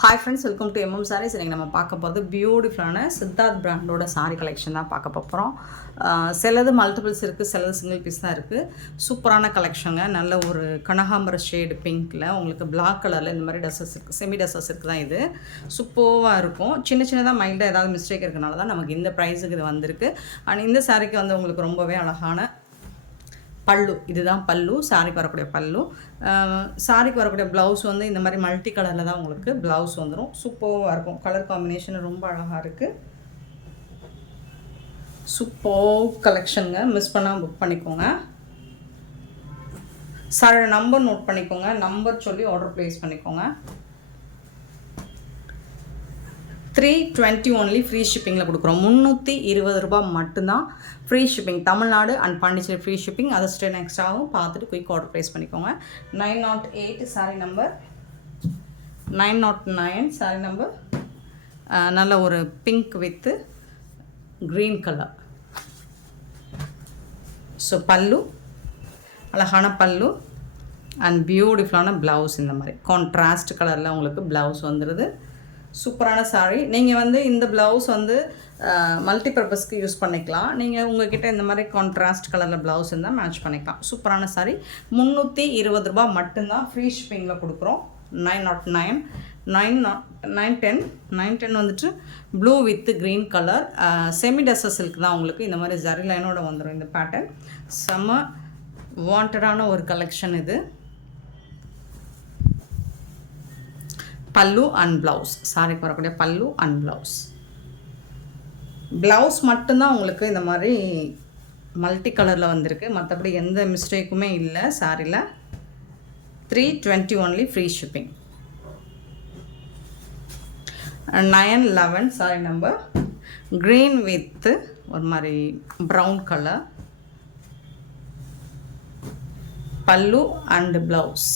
Hi friends, welcome to MM sarees. இன்றைக்கி நம்ம பார்க்க போகிறது பியூட்டிஃபுல்லான சித்தார்த் பிராண்டோட சாரீ கலெக்ஷன் தான் பார்க்க போகிறோம். சிலது மல்டிபிள்ஸ் இருக்குது, சிலது சிங்கிள் பீஸ் தான் இருக்குது. சூப்பரான கலெக்ஷனுங்க. நல்ல ஒரு கனகாம்பர ஷேடு பிங்க்கில் உங்களுக்கு பிளாக் கலரில் இந்த மாதிரி டசஸ் இருக்குது, செமி டசஸ் இருக்குது தான். இது சூப்பராக இருக்கும். சின்ன சின்னதாக மைல்டாக ஏதாவது மிஸ்டேக் இருக்கனால தான் நமக்கு இந்த ப்ரைஸுக்கு இது வந்திருக்கு. அண்ட் இந்த சாரீக்கு வந்து உங்களுக்கு ரொம்பவே அழகான பல்லு, இதுதான் பல்லு, சாரிக்கு வரக்கூடிய பல்லு. சாரிக்கு வரக்கூடிய ப்ளவுஸ் வந்து இந்த மாதிரி மல்டி கலரில் தான் உங்களுக்கு ப்ளவுஸ் வந்துடும். சூப்பராக இருக்கும். கலர் காம்பினேஷன் ரொம்ப அழகாக இருக்குது. சூப்பர் கலெக்ஷனுங்க. மிஸ் பண்ணால் புக் பண்ணிக்கோங்க. சாரியோட நம்பர் நோட் பண்ணிக்கோங்க. நம்பர் சொல்லி ஆர்டர் ப்ளேஸ் பண்ணிக்கோங்க. 320 ஒன்லி ஃப்ரீ ஷிப்பிங்கில் கொடுக்குறோம். 320 ரூபாய் மட்டும்தான் free shipping. Tamil Nadu and Pondicherry free shipping. அதை ஸ்டே நெக்ஸ்ட் ஆகும். பார்த்துட்டு குயிக் ஆர்டர் ப்ளேஸ் பண்ணிக்கோங்க. 908 சாரி நம்பர், 909 சாரி நம்பர். நல்ல ஒரு pink with green colour. So பல்லு, அழகான பல்லு அண்ட் பியூட்டிஃபுல்லான ப்ளவுஸ். இந்த மாதிரி கான்ட்ராஸ்ட் கலரில் உங்களுக்கு ப்ளவுஸ் வந்துடுது. சூப்பரான சாரீ. நீங்கள் வந்து இந்த ப்ளவுஸ் வந்து மல்டிபர்பஸ்க்கு யூஸ் பண்ணிக்கலாம். நீங்கள் உங்கள்கிட்ட இந்த மாதிரி கான்ட்ராஸ்ட் கலரில் ப்ளவுஸ் இருந்தால் மேட்ச் பண்ணிக்கலாம். சூப்பரான சாரீ. 320 ரூபாய் மட்டும்தான் ஃப்ரீ ஷிப்பிங்கில் கொடுக்குறோம். 909 910 வந்துட்டு blue with green colour semi tussar silk தான். உங்களுக்கு இந்த மாதிரி ஜரி லைனோட வந்துடும் இந்த பேட்டர்ன். செம்ம வாண்டடான ஒரு கலெக்ஷன் இது. பல்லு அண்ட் ப்ளவுஸ், சாரிக்கு வரக்கூடிய பல்லு அண்ட் ப்ளவுஸ். ப்ளவுஸ் மட்டும்தான் உங்களுக்கு இந்த மாதிரி மல்டி கலரில் வந்திருக்கு. மற்றபடி எந்த மிஸ்டேக்குமே இல்லை சாரியில். 320 only free shipping. 911 sorry number. Green with ஒரு மாதிரி brown colour pallu and blouse.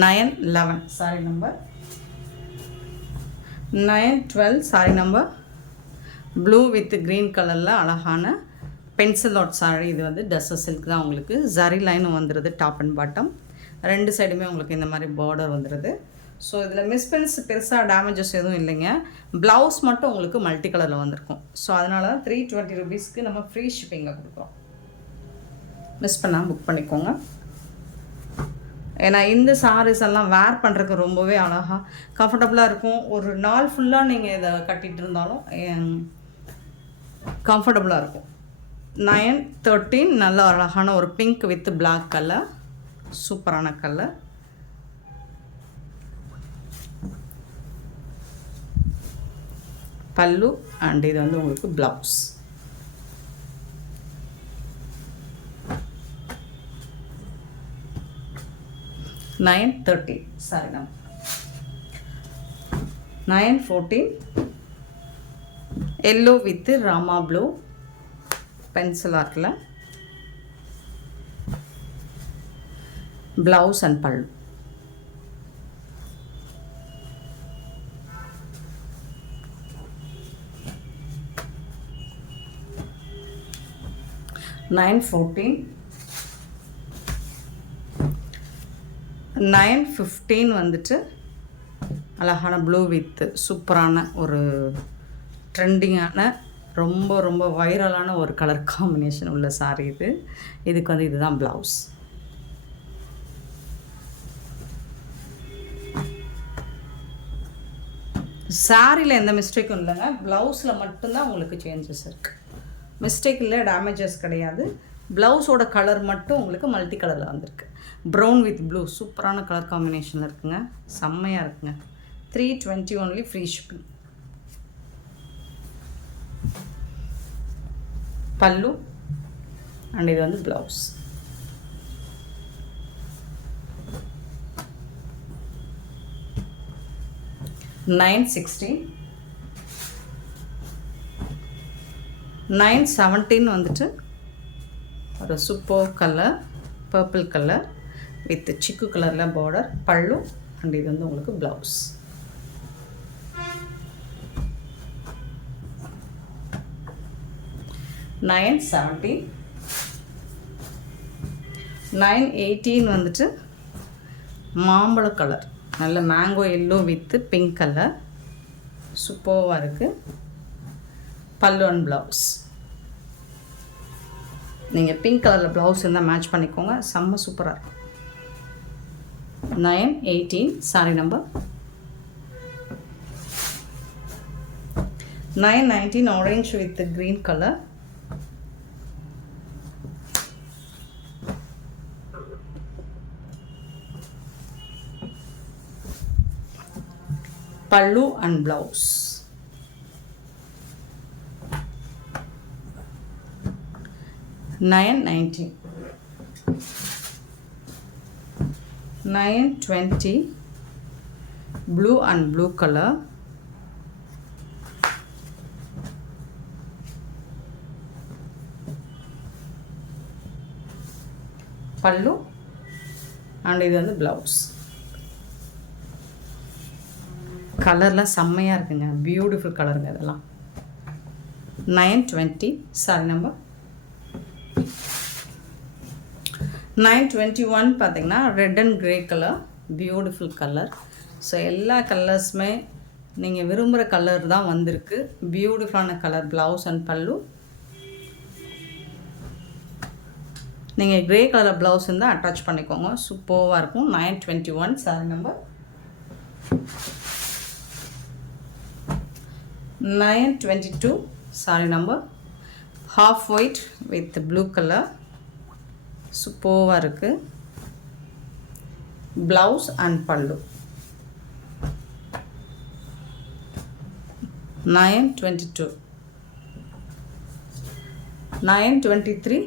911 sorry number. 912 sorry number. Blue with green கலரில் அழகான பென்சில் டாட் சாரி. இது வந்து டசர் சில்க் தான். உங்களுக்கு ஜரி லைனும் வந்துடுது டாப் அண்ட் பாட்டம். ரெண்டு சைடுமே உங்களுக்கு இந்த மாதிரி பார்டர் வந்துடுது. ஸோ இதில் மிஸ்பிரிண்ட்ஸ் பெருசாக டேமேஜஸ் எதுவும் இல்லைங்க. ப்ளவுஸ் மட்டும் உங்களுக்கு மல்டி கலரில் வந்திருக்கும். ஸோ அதனால தான் 320 ருபீஸ்க்கு நம்ம ஃப்ரீ ஷிப்பிங்கில் கொடுக்குறோம். மிஸ் பண்ணால் புக் பண்ணிக்கோங்க. ஏன்னா இந்த சாரீஸ் எல்லாம் வேர் பண்ணுறதுக்கு ரொம்பவே அழகாக கம்ஃபர்டபுளாக இருக்கும். ஒரு நாள் ஃபுல்லாக நீங்கள் இதை கட்டிகிட்டு இருந்தாலும் கம்ஃபர்டபுளாக இருக்கும். 913 நல்ல அழகான ஒரு பிங்க் வித் பிளாக் கலர். சூப்பரான கலர். பல்லு அண்ட் இது வந்து உங்களுக்கு blouse. $930 sari number. 914 yellow with ராமா ப்ளூ பென்சில் ஆர்ட்டில் ப்ளவுஸ் அண்ட் பல்லு. $915 வந்துட்டு அழகான ப்ளூ வித் சூப்பரான ஒரு ட்ரெண்டிங்கான ரொம்ப ரொம்ப வைரலான ஒரு கலர் காம்பினேஷன் உள்ள சாரீ இது. இதுக்கு வந்து இதுதான் ப்ளவுஸ். சாரியில் எந்த மிஸ்டேக்கும் இல்லைங்க. ப்ளவுஸில் மட்டும்தான் உங்களுக்கு சேஞ்சஸ் இருக்குது. மிஸ்டேக் இல்லை, டேமேஜஸ் கிடையாது. ப்ளவுஸோட கலர் மட்டும் உங்களுக்கு மல்டி கலரில் வந்திருக்கு. ப்ரௌன் வித் ப்ளூ சூப்பரான கலர் காம்பினேஷனில் இருக்குங்க. செம்மையாக இருக்குங்க. 320 ஒன்லி ஃப்ரீ ஷிப்பிங். பல்லு அண்ட் இது வந்து ப்ளவுஸ். $917 வந்துட்டு ஒரு super colour purple colour with சிக்கு கலரில் பார்டர். பல்லு அண்ட் இது வந்து உங்களுக்கு ப்ளவுஸ். 970 918 வந்துட்டு மாம்பழ கலர், நல்ல mango yellow with pink colour, சூப்பராக இருக்குது. பல்லு அண்ட் ப்ளவுஸ். நீங்கள் பிங்க் கலரில் ப்ளவுஸ் இருந்தால் மேட்ச் பண்ணிக்கோங்க, செம்ம சூப்பராக இருக்கும். 918 sorry number. 919 orange with the green color. Pallu and blouse. 919. 920 blue and blue color. பல்லு அண்ட் இது வந்து ப்ளவுஸ். கலர்லாம் செம்மையாக இருக்குங்க, பியூட்டிஃபுல் கலருங்க இதெல்லாம். 920 சாரி நம்பர். 921 பார்த்தீங்கன்னா red and grey colour, beautiful colour. So எல்லா கலர்ஸுமே நீங்கள் விரும்புகிற கலர் தான் வந்திருக்கு. பியூட்டிஃபுல்லான கலர் ப்ளவுஸ் அண்ட் பல்லு. நீங்கள் க்ரே கலர் ப்ளவுஸ் இருந்தால் அட்டாச் பண்ணிக்கோங்க, சூப்பராக இருக்கும். 921 sorry number. 922 sorry number. Half white with blue colour, சூப்பராக இருக்குது. ப்ளவுஸ் அண்ட் பல்லு. 922. 923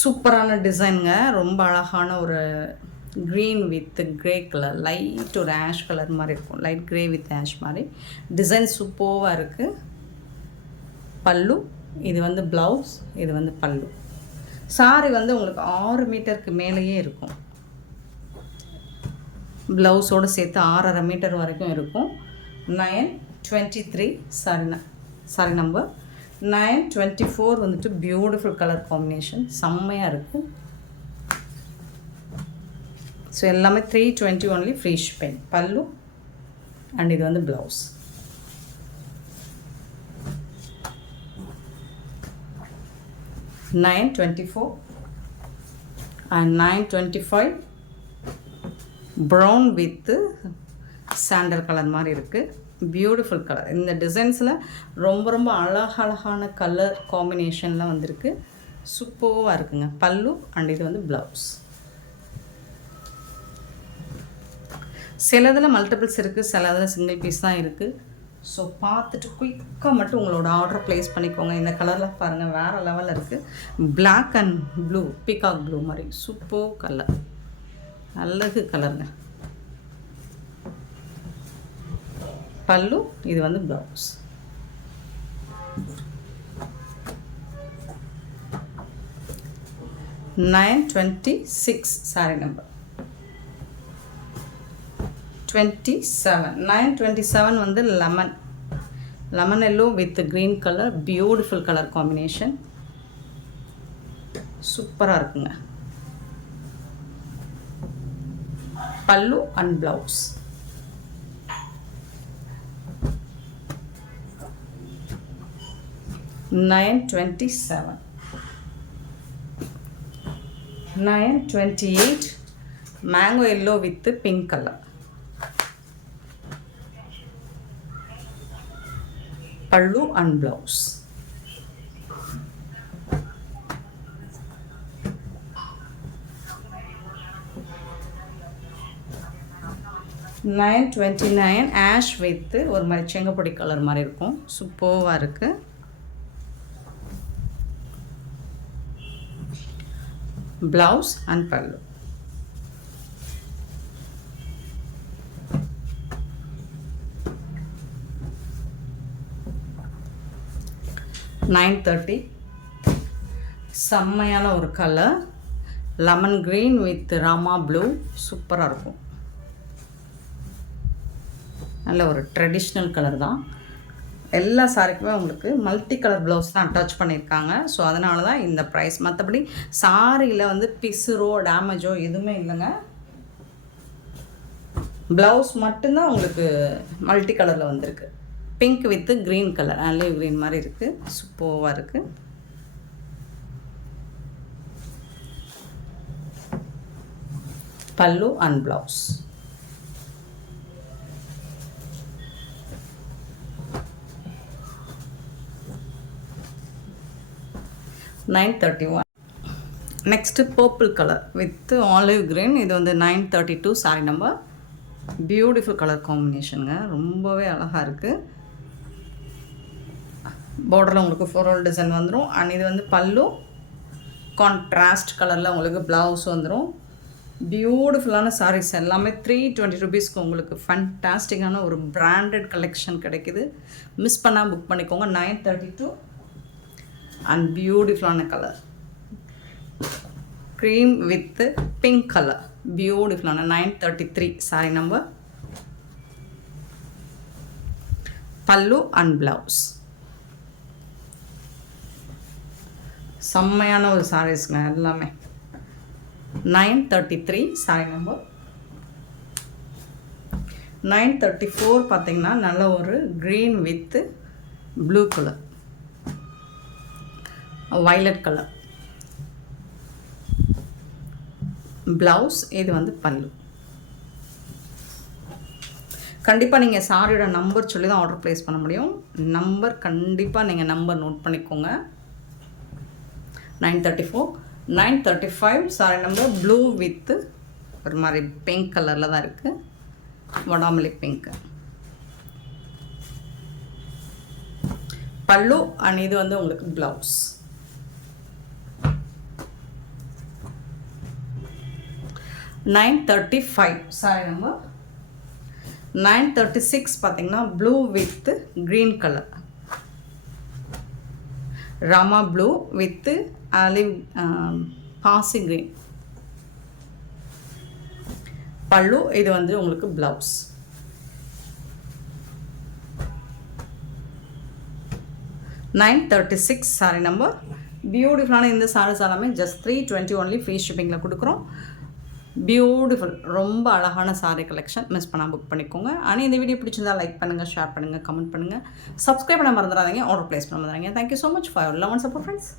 சூப்பரான டிசைனுங்க, ரொம்ப அழகான ஒரு green with grey colour, light ஒரு ஆஷ் கலர் மாதிரி இருக்கும், லைட் க்ரே வித் ஆஷ் மாதிரி டிசைன் சூப்பராக இருக்குது. பல்லு, இது வந்து ப்ளவுஸ், இது வந்து பல்லு. சாரி வந்து உங்களுக்கு 6 மீட்டருக்கு மேலேயே இருக்கும், ப்ளவுஸோடு சேர்த்து 6.5 மீட்டர் வரைக்கும் இருக்கும். 923 சாரி நம்பர். 924 வந்துட்டு பியூட்டிஃபுல் கலர் காம்பினேஷன், செம்மையாக இருக்குது. ஸோ எல்லாமே 320 ஒன்லி, ஃப்ரீ ஷிப்பிங். பல்லு அண்ட் இது வந்து blouse. $924 and 925 brown with sandal colour மாதிரி இருக்குது, பியூட்டிஃபுல் கலர். இந்த டிசைன்ஸில் ரொம்ப ரொம்ப அழகழகான கலர் காம்பினேஷன்லாம் வந்திருக்கு, சூப்பராக இருக்குங்க. பல்லு அண்ட் இது வந்து ப்ளவுஸ். சிலதில் மல்டிபிள்ஸ் இருக்குது, சிலதில் சிங்கிள் பீஸ் தான் இருக்குது. ஸோ பார்த்துட்டு குயிக்காக மட்டும் உங்களோட ஆர்டர் ப்ளேஸ் பண்ணிக்கோங்க. இந்த கலரில் பாருங்கள், வேறு லெவலில் இருக்குது. Black and blue, peacock blue மாதிரி சூப்பர் கலர், அழகு கலருங்க. பல்லு, இது வந்து ப்ளவுஸ். $926 sorry number. 27. 927 வந்து lemon yellow with green colour, beautiful colour combination, சூப்பராக இருக்குங்க. பல்லு and blouse. 927. 928 mango yellow with pink color. Pallu and blouse. 929 ash with ஒரு மாதிரி செங்கப்பொடி கலர் மாதிரி இருக்கும், சூப்பராக இருக்குது. Blouse and pallu. $930. செம்மையான ஒரு கலர், லெமன் கிரீன் வித் ராமா ப்ளூ, சூப்பராக இருக்கும். நல்ல ஒரு ட்ரெடிஷ்னல் கலர் தான். எல்லா சாரிக்குமே உங்களுக்கு மல்டி கலர் ப்ளவுஸ் தான் அட்டாச் பண்ணியிருக்காங்க. ஸோ அதனால தான் இந்த ப்ரைஸ். மற்றபடி சாரியில் வந்து பிசுரோ டேமேஜோ எதுவுமே இல்லைங்க. ப்ளவுஸ் மட்டும்தான் உங்களுக்கு மல்டி கலரில் வந்திருக்கு. Pink with green colour, olive green மாதிரி இருக்குது. சூப்பராக இருக்குது. பல்லு and blouse. $931. Next purple colour with olive green. இது வந்து 932 சாரி நம்பர். பியூட்டிஃபுல் கலர் காம்பினேஷனுங்க, ரொம்பவே அழகாக இருக்குது. பார்டரில் உங்களுக்கு ஃப்ளோரல் டிசைன் வந்துடும். அண்ட் இது வந்து பல்லு, கான்ட்ராஸ்ட் கலரில் உங்களுக்கு ப்ளவுஸ் வந்துடும். பியூட்டிஃபுல்லான சாரீஸ் எல்லாமே $320 உங்களுக்கு ஃபண்டாஸ்டிக்கான ஒரு பிராண்டட் கலெக்ஷன் கிடைக்குது. மிஸ் பண்ணால் புக் பண்ணிக்கோங்க. 932 அண்ட் பியூட்டிஃபுல்லான colour cream with pink colour, பியூட்டிஃபுல்லான 933 சாரி நம்பர். பல்லு அண்ட் ப்ளவுஸ். செம்மையான ஒரு சாரீஸ்ங்க எல்லாமே. 933 சாரி நம்பர். 934 பார்த்தீங்கன்னா நல்ல ஒரு green with blue colour, violet colour blouse. இது வந்து பல்லு. கண்டிப்பாக நீங்கள் சாரியோட நம்பர் சொல்லி தான் ஆர்டர் ப்ளேஸ் பண்ண முடியும். நம்பர் கண்டிப்பாக நீங்கள் நம்பர் நோட் பண்ணிக்கோங்க. 934. 935 சாரி நம்பர். ப்ளூ வித்து ஒரு மாதிரி பிங்க் கலரில் தான் இருக்குது, வடாமல்லி பிங்க்கு. பல்லு அண்ட் இது வந்து உங்களுக்கு ப்ளவுஸ். $935 sorry number. 936 பார்த்தீங்கன்னா blue with green colour, Rama blue with olive பாசி க்ரீன். பல்லு இது வந்து உங்களுக்கு ப்ளவுஸ். $936 sorry number. பியூட்டிஃபுல்லான இந்த சாரீஸ் எல்லாமே ஜஸ்ட் $320 ஒன்லி. ஃப்ரீ ஷிப்பிங்கில் கொடுக்குறோம். பியூட்டிஃபுல், ரொம்ப அழகான சாரீ கலெக்ஷன். மிஸ் பண்ணால் புக் பண்ணிக்கோங்க. ஆனால் இந்த வீடியோ பிடிச்சிருந்தா லைக் பண்ணுங்கள், ஷேர் பண்ணுங்கள், கமெண்ட் பண்ணுங்கள், சப்ஸ்கிரைப் பண்ண மறந்துடாதீங்க, ஆர்டர் ப்ளேஸ் பண்ண மறந்துடாதீங்க. Thank you so much for your love and support friends.